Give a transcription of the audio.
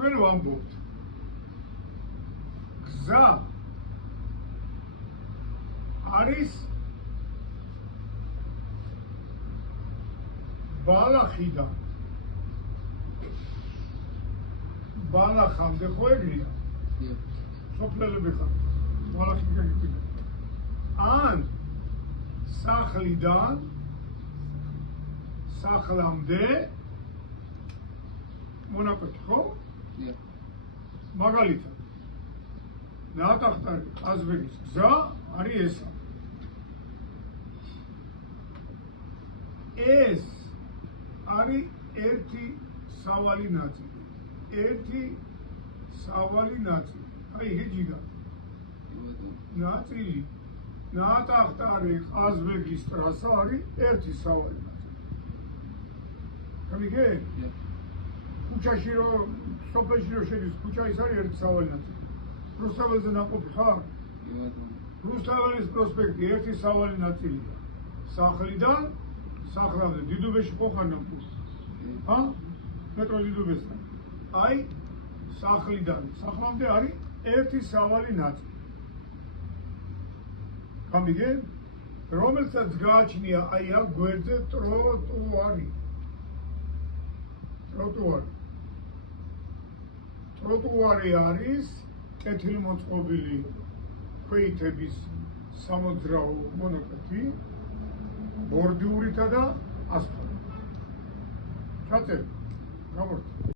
ჩვენ ვამბობთ გზა არის ბალახიდან ბალახამდე ხო ეგრეა? სოფლელები ხარ ბალახიდან იქნება ან სახლიდან სახლამდე მონაკვეთი ხო? მაგალითად ნატახტარი ყაზბეგის გზა არის ესა. ეს არის ერთი სავალი ნაწილი. ერთი სავალი ნაწილი. აი ჰეჯიგა. ნაწილი. ნატახტარი ყაზბეგის ტრასა არის ერთი სავალი ნაწილი. გამიგე? ქუჩაში რომ სოფელში რომ შედის ქუჩა ის არის ერთი სავალი ნაწილი. რუსთაველზე ნაყოფი ხარ? რუსთაველის პროსპექტი ერთი სავალი ნაწილია. სახლიდან სახლამდე დიდუბეში ხო ხარ ნაყოფი? ჰა? მეტრო დიდუბესთან. აი სახლიდან სახლამდე არის ერთი სავალი ნაწილი. გამიგე? რომელსაც გააჩნია აი აქ გვერდზე ტროტუარი. ტროტუარი არის კეთილმოწყობილი ქვეითების სამოძრაო მონაკვეთი ბორდიურითა და ასფალტით. ჩაწერ. გამორჩა.